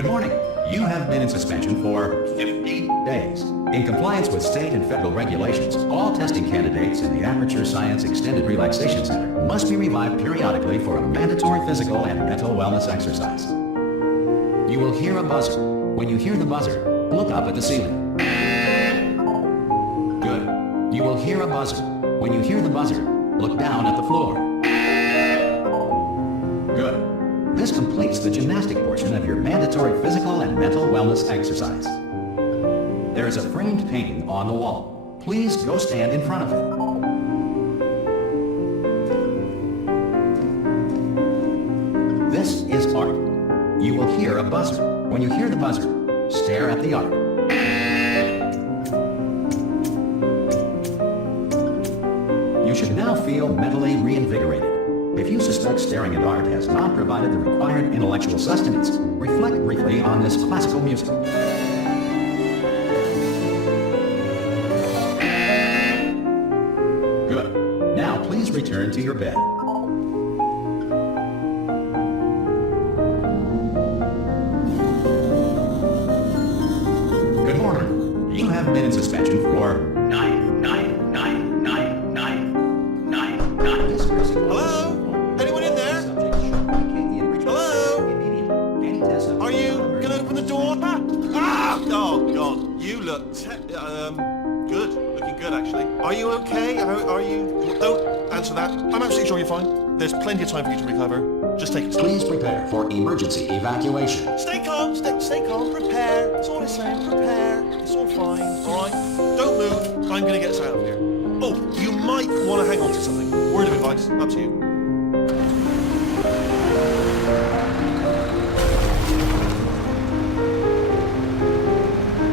Good morning. You have been in suspension for 50 days. In compliance with state and federal regulations, all testing candidates in the Aperture Science Extended Relaxation Center must be revived periodically for a mandatory physical and mental wellness exercise. You will hear a buzzer. When you hear the buzzer, look up at the ceiling. Good. You will hear a buzzer. When you hear the buzzer, look down at the floor. Good. This completes the gymnastic portion of your mandatory physical and mental wellness exercise. There is a framed painting on the wall. Please go stand in front of it. This is art. You will hear a buzzer. When you hear the buzzer, stare at the art. You should now feel mentally reinvigorated. If you suspect staring at art has not provided the required intellectual sustenance, reflect briefly on this classical music. Good. Now please return to your bed. Good morning. You have been in suspension for 9. Hello? Anyone in there? Hello? Are you gonna open the door? Ah! Oh, God. You look good. Looking good, actually. Are you okay? Are you... Don't answer that. I'm absolutely sure you're fine. There's plenty of time for you to recover. Just take it slow. Please prepare for emergency evacuation. Stay calm. Stay calm. Prepare. That's all it's saying. Prepare. It's all fine. All right? Don't move. I'm gonna get us out of here. Oh, you might want to hang on to something. Word of advice. Up to you.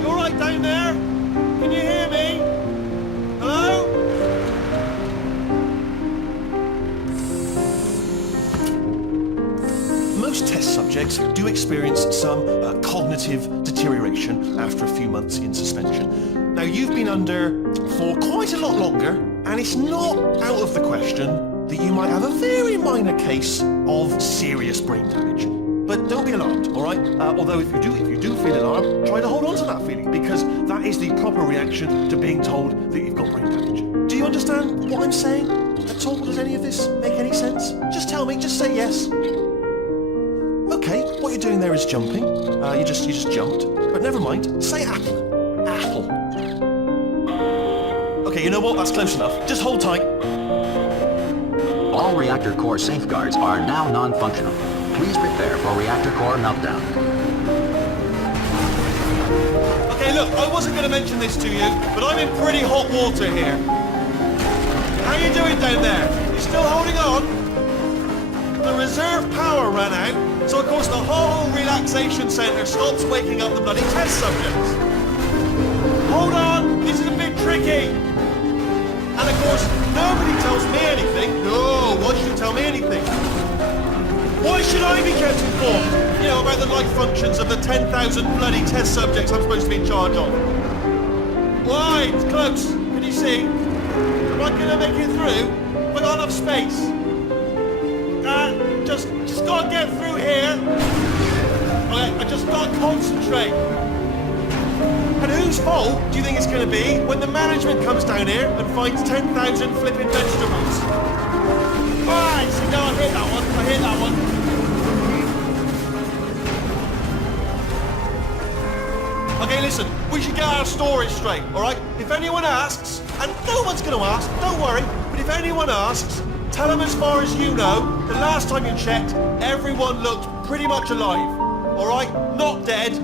You all right down there? Can you hear me? Hello? Most test subjects do experience some cognitive deterioration after a few months in suspension. Now, you've been under for quite a lot longer, and it's not out of the question that you might have a very minor case of serious brain damage. But don't be alarmed, all right? Although if you do feel alarmed, try to hold on to that feeling, because that is the proper reaction to being told that you've got brain damage. Do you understand what I'm saying at all? Does any of this make any sense? Just tell me, just say yes. Okay, what you're doing there is jumping. You just jumped. But never mind, say apple. Apple. Okay, you know what? That's close enough. Just hold tight. All reactor core safeguards are now non-functional. Please prepare for reactor core meltdown. Okay, look, I wasn't going to mention this to you, but I'm in pretty hot water here. How you doing down there? You still holding on? The reserve power ran out, so of course the whole relaxation centre stops waking up the bloody test subjects. Hold on, this is a bit tricky. And of course, nobody tells me anything. No, why should you tell me anything? Why should I be kept informed? You know, about the life functions of the 10,000 bloody test subjects I'm supposed to be in charge of. Why? It's close. Can you see? Am I going to make it through? Have I got enough space? Just gotta get through here. Okay, I just gotta concentrate. And whose fault do you think it's going to be when the management comes down here and finds 10,000 flipping vegetables? Alright, so now I hit that one. Okay, listen, we should get our stories straight, alright? If anyone asks, and no one's going to ask, don't worry, but if anyone asks, tell them as far as you know, the last time you checked, everyone looked pretty much alive, alright? Not dead.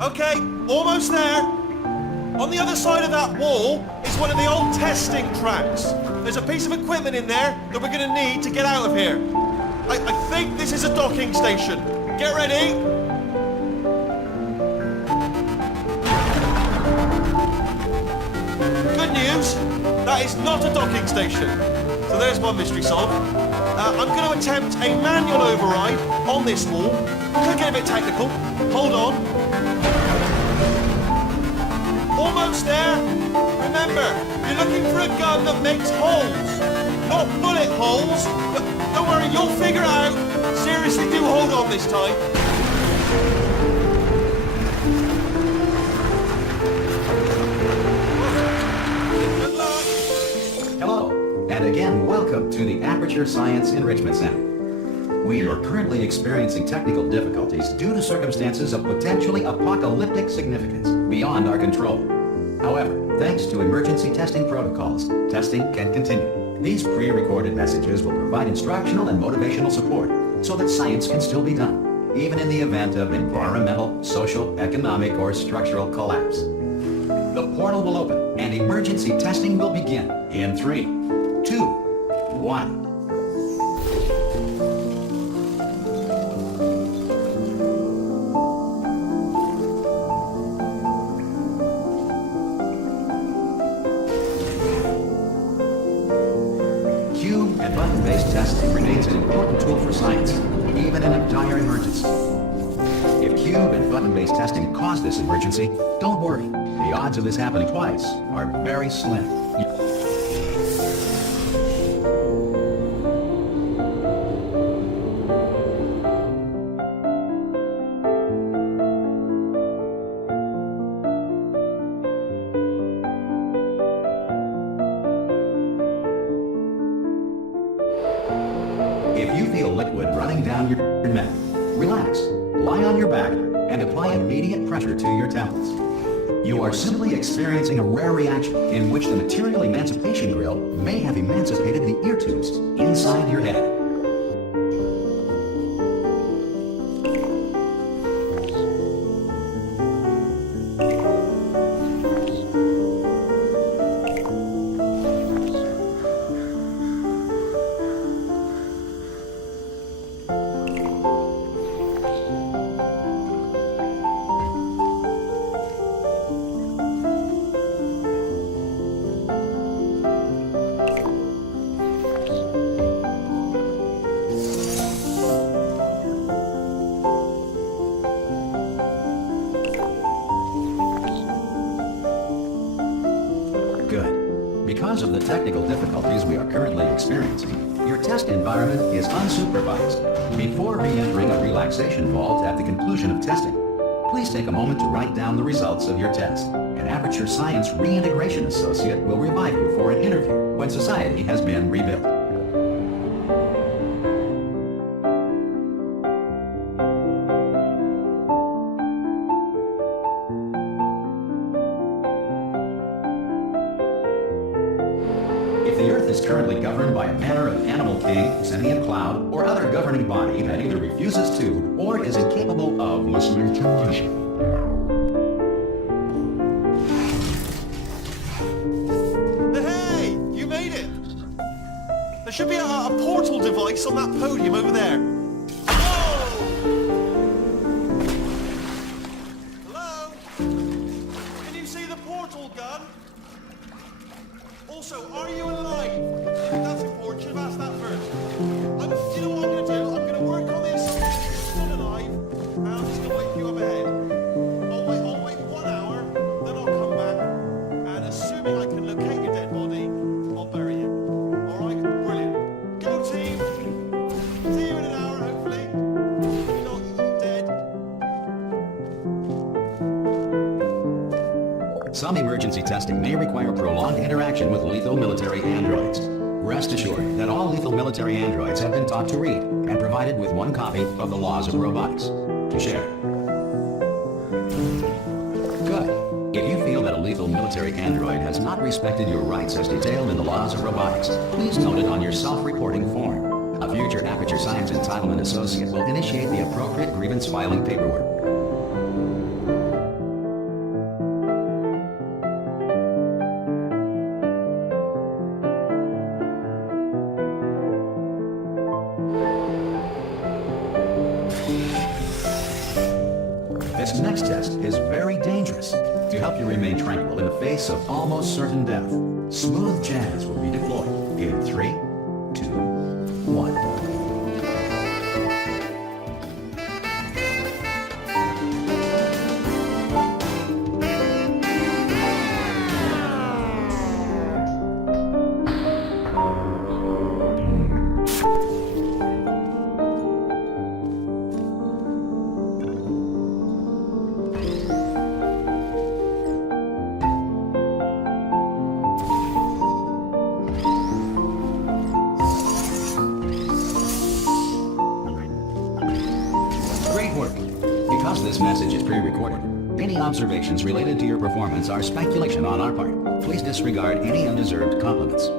Okay, almost there. On the other side of that wall is one of the old testing tracks. There's a piece of equipment in there that we're going to need to get out of here. I think this is a docking station. Get ready. Good news, that is not a docking station. So there's one mystery solved. I'm going to attempt a manual override on this wall. Could get a bit technical. Hold on. Almost there. Remember, you're looking for a gun that makes holes. Not bullet holes. But don't worry, you'll figure it out. Seriously, do hold on this time. Good luck. Hello, and again, welcome to the Aperture Science Enrichment Center. We are currently experiencing technical difficulties due to circumstances of potentially apocalyptic significance beyond our control. However, thanks to emergency testing protocols, testing can continue. These pre-recorded messages will provide instructional and motivational support so that science can still be done, even in the event of environmental, social, economic, or structural collapse. The portal will open and emergency testing will begin in 3, 2, 1. Cube and button-based testing remains an important tool for science, even in a dire emergency. If cube and button-based testing caused this emergency, don't worry. The odds of this happening twice are very slim. If you feel liquid running down your neck, relax, lie on your back, and apply immediate pressure to your temples. You are simply experiencing a rare reaction in which the material emancipation grill may have emancipated the ear tubes inside your head. Good. Because of the technical difficulties we are currently experiencing, your test environment is unsupervised. Before re-entering a relaxation vault at the conclusion of testing, please take a moment to write down the results of your test. An Aperture Science Reintegration Associate will revive you for an interview when society has been rebuilt. If the Earth is currently governed by a manner of animal king, sentient cloud, or other governing body that either refuses to or is incapable of listening to reason. Hey, you made it. There should be a portal device on that podium over there. Whoa! Hello? Can you see the portal gun? Also, are you alive? That's important. Should have asked that first. You know what I'm going to do? I'm going to work on the assumption that you're still alive, and I'm just going to wait for you up ahead. I'll wait 1 hour, then I'll come back, and assuming I can locate your dead body, I'll bury you. All right? Brilliant. Go, team. See you in an hour, hopefully. You're not dead. Some emergency testing may require prolonged interaction with lethal military androids. Rest assured that all lethal military androids have been taught to read and provided with 1 copy of the Laws of Robotics to share. Good. If you feel that a lethal military android has not respected your rights as detailed in the Laws of Robotics, please note it on your self-reporting form. A future Aperture Science Entitlement Associate will initiate the appropriate grievance filing paperwork. This next test is very dangerous. To help you remain tranquil in the face of almost certain death, smooth jazz will be deployed in 3, 2, 1. message is pre-recorded. Any observations related to your performance are speculation on our part. Please disregard any undeserved compliments.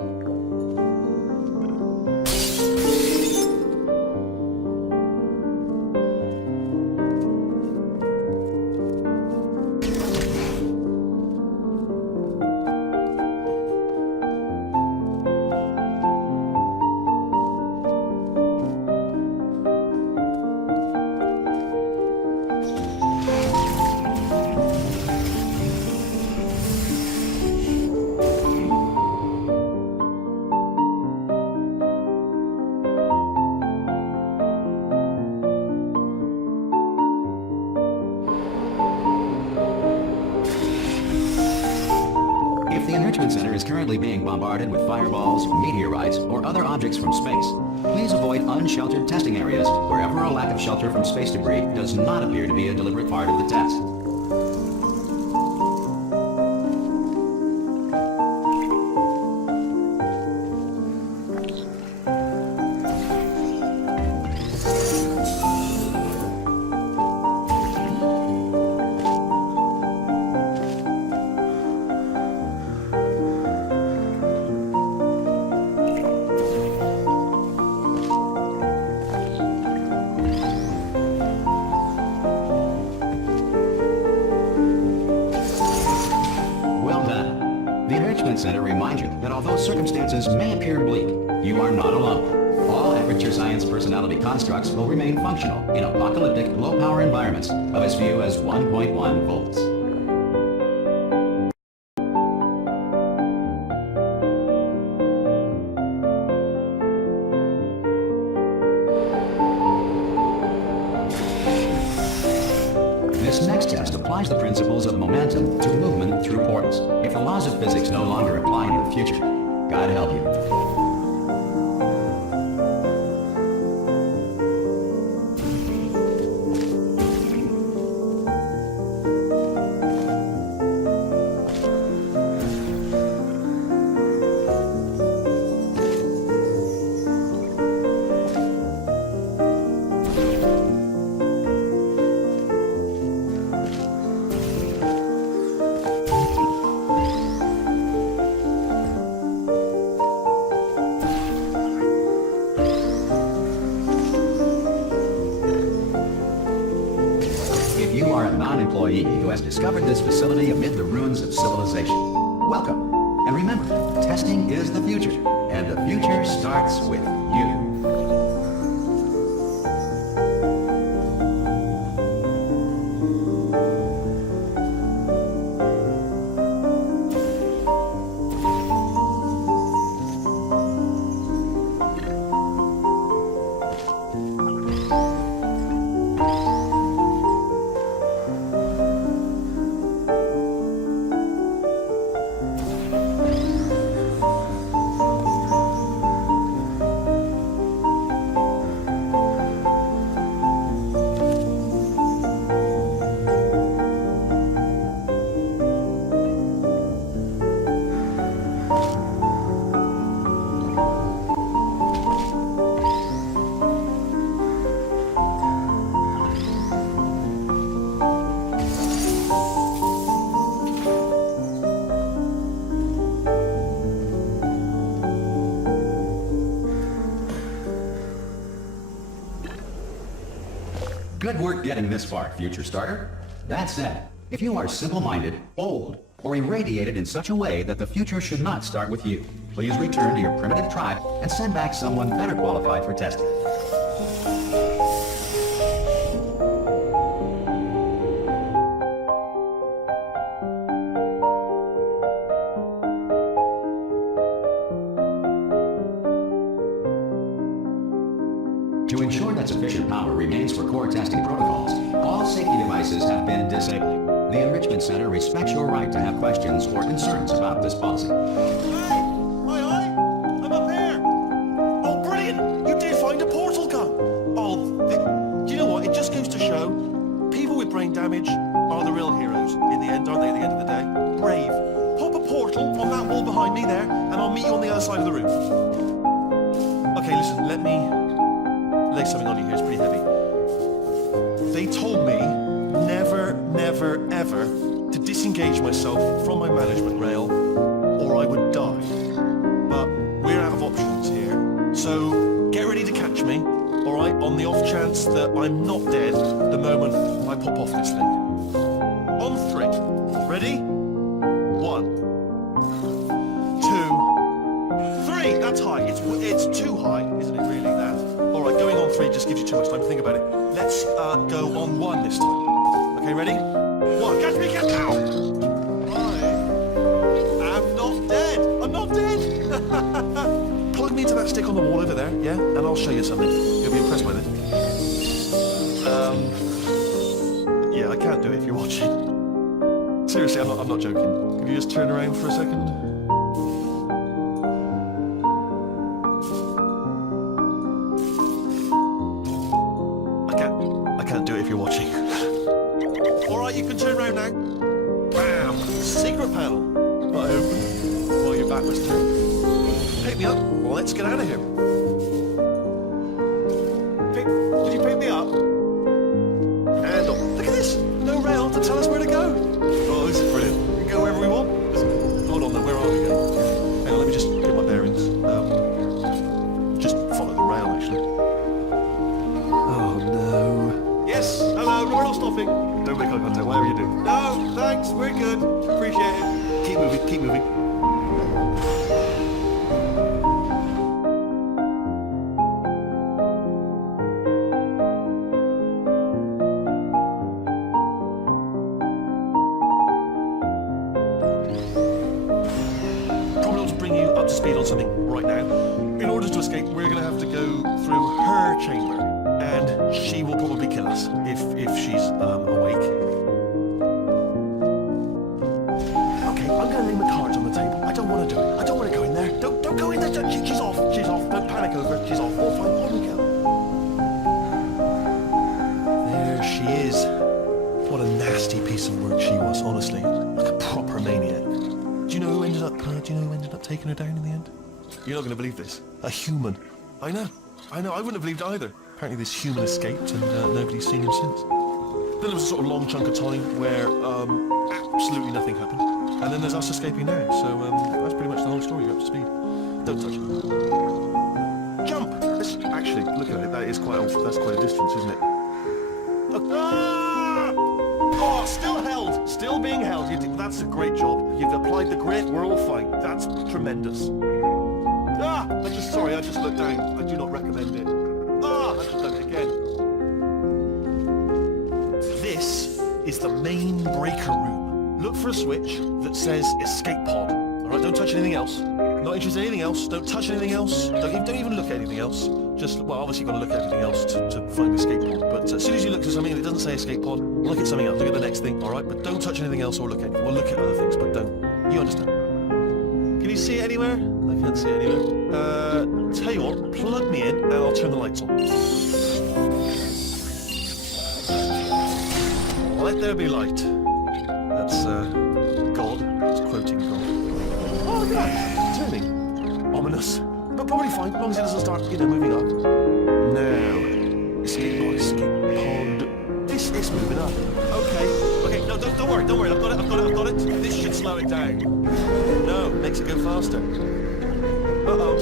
If the Enrichment Center is currently being bombarded with fireballs, meteorites, or other objects from space, please avoid unsheltered testing areas wherever a lack of shelter from space debris does not appear to be a deliberate part of the test. The Enrichment Center reminds you that although circumstances may appear bleak, you are not alone. All Aperture Science personality constructs will remain functional in apocalyptic low-power environments of as few as 1.1 volts. This next test applies the principles of momentum to movement through portals. If the laws of physics no longer apply in the future, God help you. If you are a non-employee who has discovered this facility amid the ruins of civilization, welcome. And remember, testing is the future, and the future starts with you. Good work getting this far, future starter. That said, if you are simple-minded, old, or irradiated in such a way that the future should not start with you, please return to your primitive tribe and send back someone better qualified for testing. To ensure that sufficient power remains for core testing protocols, all safety devices have been disabled. The Enrichment Center respects your right to have questions or concerns about this policy. Hey! Hi! I'm up here! Oh, brilliant! You did find a portal gun! Oh, do you know what? It just goes to show, people with brain damage are the real heroes in the end, aren't they, at the end of the day? Brave. Pop a portal on that wall behind me there, and I'll meet you on the other side of the room. Okay, listen, let me lay something on you here, it's pretty heavy. They told me never never, ever to disengage myself from my management rail, or I would die. But we're out of options here, so get ready to catch me, all right, on the off chance that I'm not dead the moment I pop off this thing. On 3. Ready? 1, 2, 3. That's high. It's too high, isn't it really, that? All right, going on 3 just gives you too much time to think about it. Let's go on 1 this time. Okay, ready? 1. Catch me, catch me! Ow! I'm not dead. I'm not dead. Plug me into that stick on the wall over there, yeah? And I'll show you something. You'll be impressed by this. Yeah, I can't do it if you're watching. Seriously, I'm not joking. Could you just turn around for a second? I can't do it if you're watching. Alright, you can turn around now. Bam! Secret panel. Not open. While your back was turned. Pick me up. Well, let's get out of here. Did you pick me up? And up. Look at this! No rail to tell us where to go. Oh, this is brilliant. We can go wherever we want. Hold on then, where are we going? Hang on, let me just get my bearings. Just follow the rail, actually. Oh, no. Yes, hello, we're not stopping. Don't make eye contact, whatever you do. No, thanks, we're good. Appreciate it. Keep moving, keep moving. Probably ought to bring you up to speed on something right now. In order to escape, we're going to have to go through her chamber. And she will probably kill us if she's awake. Okay, I'm going to lay my cards on the table. I don't want to do it. I don't want to go in there. Don't go in there. She's off. She's off. Don't panic over it. She's off. All fine. On we go. There she is. What a nasty piece of work she was, honestly. Like a proper maniac. Do you know who ended up taking her down in the end? You're not going to believe this. A human. I know. I wouldn't have believed either. Apparently this human escaped and nobody's seen him since. Then there was a sort of long chunk of time where absolutely nothing happened. And then there's us escaping now. So that's pretty much the whole story. You're up to speed. Don't touch it. Jump! Actually, look at it. That's quite a distance, isn't it? Ah! Oh, still held. Still being held. That's a great job. You've applied the grit. We're all fine. That's tremendous. Ah! I just looked down. I do not recommend it. Ah! I just done it again. This is the main breaker room. Look for a switch that says escape pod. Alright, don't touch anything else. Not interested in anything else. Don't touch anything else. Don't even look at anything else. Just, well, obviously you've got to look at everything else to find the escape pod. But as soon as you look at something and it doesn't say escape pod, look at something else. Look at the next thing, alright? But don't touch anything else or look at anything. Well, look at other things, but don't. You understand? Can you see it anywhere? I can't see it anywhere. Tell you what, plug me in and I'll turn the lights on. Let there be light. That's, God. It's quoting God. Oh, look at that. It's turning. Ominous. But probably fine, as long as it doesn't start, moving up. Now, escape pod. It's moving up. Okay, no, don't worry, I've got it. This should slow it down. No, makes it go faster. Uh-oh.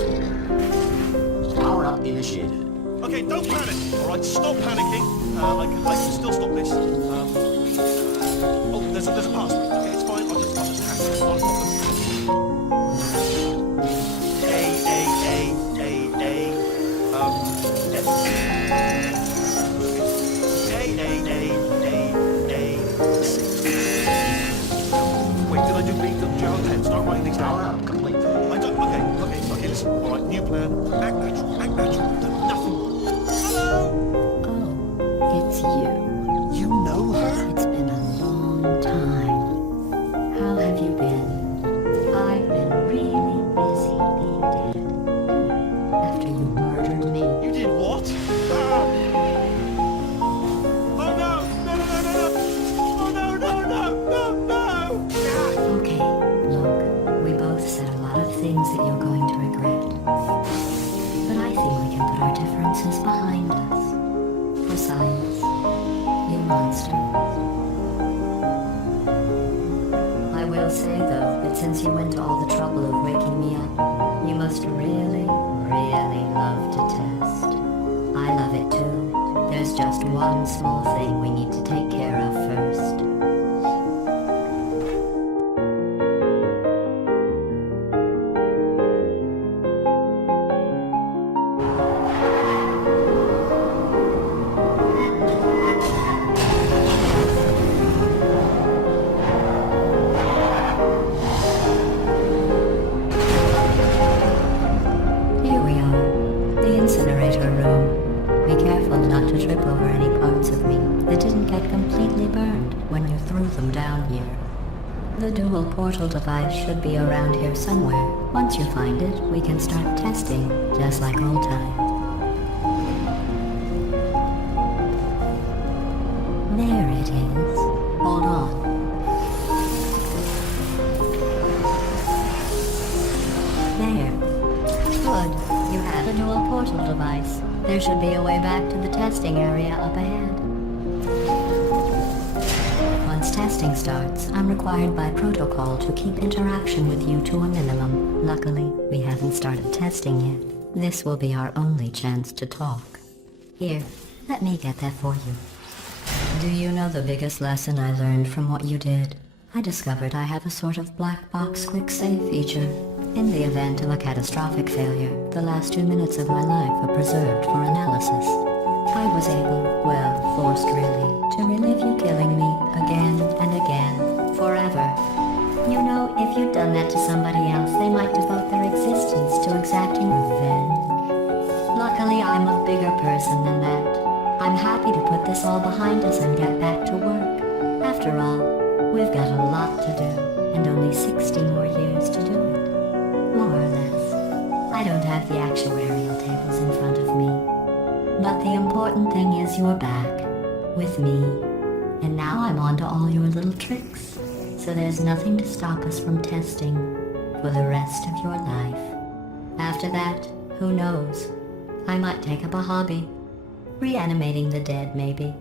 Power up initiated. Okay, don't panic. All right, stop panicking. I can still stop this. Oh, there's a password. Okay, it's fine. I'll just hack it. Not a problem. Wait, did I do have a pen? Start writing things down. Power up complete. I don't. Okay, listen. All right, new plan. Act natural. Nothing. Hello. Oh, it's you. You know her? It's been a long time. How have you been? I've been really busy being dead. After you murdered me. You did what? Oh no! Oh no! Okay, look, we both said a lot of things that you're going to regret. But I think we can put our differences behind us. For science, you monster. must really, really love to test. I love it too. There's just one small thing we need to take care of first. Here we are, the incinerator room. Be careful not to trip over any parts of me that didn't get completely burned when you threw them down here. The dual portal device should be around here somewhere. Once you find it, we can start testing, just like old times. There it is. Hold on. There. Good. You have a dual portal device. There should be a way back to the testing area up ahead. Once testing starts, I'm required by protocol to keep interaction with you to a minimum. Luckily, we haven't started testing yet. This will be our only chance to talk. Here, let me get that for you. Do you know the biggest lesson I learned from what you did? I discovered I have a sort of black box quick save feature. In the event of a catastrophic failure, the last 2 minutes of my life are preserved for analysis. I was able, well, forced really, to relive you killing me again and again, forever. You know, if you'd done that to somebody else, they might devote their existence to exacting revenge. Luckily, I'm a bigger person than that. I'm happy to put this all behind us and get back to work. After all, we've got a lot to do, and only 60 more years to do it. More or less. I don't have the actuarial tables in front of me. But the important thing is you're back, with me. And now I'm on to all your little tricks. So there's nothing to stop us from testing for the rest of your life. After that, who knows? I might take up a hobby. Reanimating the dead, maybe.